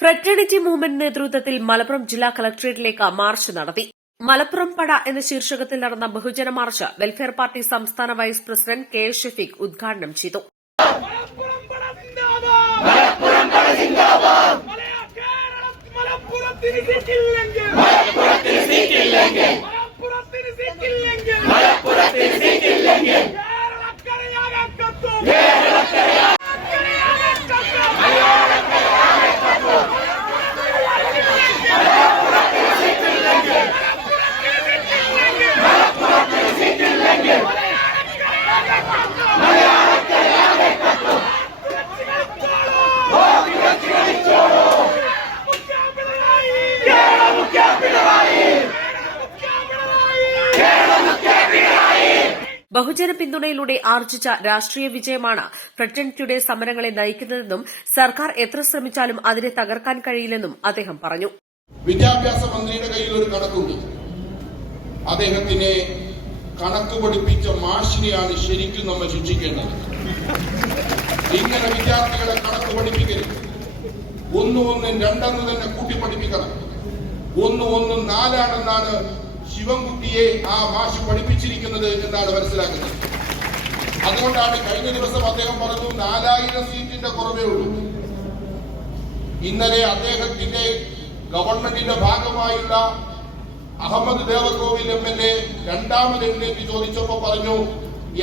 Fraternity movement നേതൃത്വത്തിൽ മലപ്പുറം ജില്ലാ കളക്ടറേറ്റിലേക്ക് March നടത്തി. മലപ്പുറം പട എന്ന ശീർഷകത്തിൽ നടന്ന ബഹുജന മാർച്ച് വെൽഫെയർ പാർട്ടി സംസ്ഥാന വൈസ് പ്രസിഡന്റ് കെ ഷെഫീഖ് ഉദ്ഘാടനം ചെയ്തു. മലപ്പുറം ബഹുജന പിന്തുണയിലൂടെ ആർജിച്ച രാഷ്ട്രീയ വിജയമാണ് ഫ്രറ്റേണിറ്റിയുടെ സമരങ്ങളെ നയിക്കുന്നതെന്നും സർക്കാർ എത്ര ശ്രമിച്ചാലും അതിനെ തകർക്കാൻ കഴിയില്ലെന്നും അദ്ദേഹം പറഞ്ഞു. വിദ്യാഭ്യാസ മന്ത്രിയുടെ കയ്യിൽ ഒരു കണക്കുണ്ട്. അദ്ദേഹത്തിനെ കണക്ക് പഠിപ്പിച്ച മാഷിനെയാണ് ശരിക്കും നമ്മൾ ശിക്ഷിക്കേണ്ടത്. ഇങ്ങനെ വിദ്യാർത്ഥികളെ കണക്ക് പഠിപ്പിക്കരുത്. ഒന്നും ഒന്നും രണ്ടെന്ന് തന്നെ കൂട്ടി പഠിപ്പിക്കണം ഒന്നും ഒന്നും നാലാണെന്നാണ് ശിവൻകുട്ടിയെ ആ മാഷ് പഠിപ്പിച്ചിരിക്കുന്നത് എന്നാണ് മനസ്സിലാക്കുന്നത്. അതുകൊണ്ടാണ് കഴിഞ്ഞ ദിവസം അദ്ദേഹം പറഞ്ഞു നാലായിരം സീറ്റിന്റെ കുറവേ ഉള്ളൂ. ഇന്നലെ അദ്ദേഹത്തിന്റെ ഗവൺമെന്റിന്റെ ഭാഗമായുള്ള Ahmed Devarkovil M L A രണ്ടാമത് എഴുന്നേറ്റ് ചോദിച്ചപ്പോ പറഞ്ഞു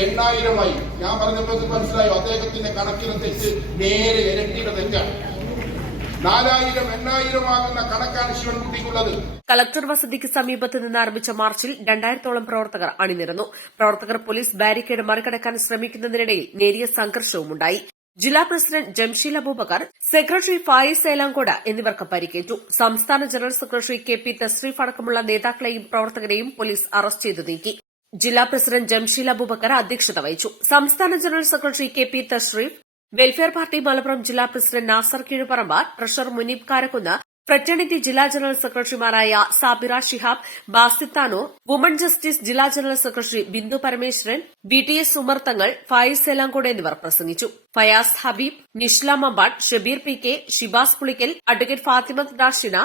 എണ്ണായിരമായി. ഞാൻ പറഞ്ഞപ്പോ നിങ്ങൾക്ക് മനസ്സിലായോ? അദ്ദേഹത്തിന്റെ കണക്കിനെ തെറ്റ് നേരെ ഇരട്ടിയുടെ തെറ്റാണ്. നാലായിരം എണ്ണായിരമാകുന്ന കണക്കാണ് ശിവൻകുട്ടിക്കുള്ളത് കളക്ടർ വസതിക്ക് സമീപത്ത് നിന്ന് ആരംഭിച്ച മാർച്ചിൽ രണ്ടായിരത്തോളം പ്രവർത്തകർ അണിനിരന്നു. പ്രവർത്തകർ പോലീസ് ബാരിക്കേഡ് മറികടക്കാൻ ശ്രമിക്കുന്നതിനിടയിൽ നേരിയ സംഘർഷവുമുണ്ടായി. ജില്ലാ പ്രസിഡന്റ് ജംഷീൽ അബൂബക്കർ സെക്രട്ടറി ഫായിസ് ഏലാങ്കോട് എന്നിവർക്ക് പരിക്കേറ്റു. സംസ്ഥാന general secretary K P Thasreef അടക്കമുള്ള നേതാക്കളെയും പ്രവർത്തകരെയും പോലീസ് അറസ്റ്റ് ചെയ്തു നീക്കി. ജില്ലാ പ്രസിഡന്റ് ജംഷീൽ അബൂബക്കർ അധ്യക്ഷത വഹിച്ചു. സംസ്ഥാന general secretary K P Thashreef welfare party Malappuram ജില്ലാ president Nasar Keezhuparamba treasurer Muneeb Karakkunnu fraternity ജില്ലാ ജനറൽ സെക്രട്ടറിമാരായ സാബിറ ഷിഹാബ് ബാസിത്താനോ വുമൺ ജസ്റ്റിസ് ജില്ലാ general secretary Bindu Parameswaran B T S സുമർത്തങ്ങൾ Fayis Elankode എന്നിവർ പ്രസംഗിച്ചു. Fayas Habeeb Nishla Mampad Shabeer P K Shibas Pulikkal advocate Fathimath Dashina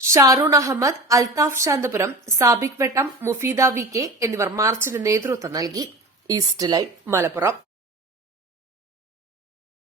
Sharoon Ahmed Althaf Santhapuram Sabik Vettam Mufeeda V K എന്നിവർ മാർച്ചിന് നേതൃത്വം നൽകി. East live Malappuram.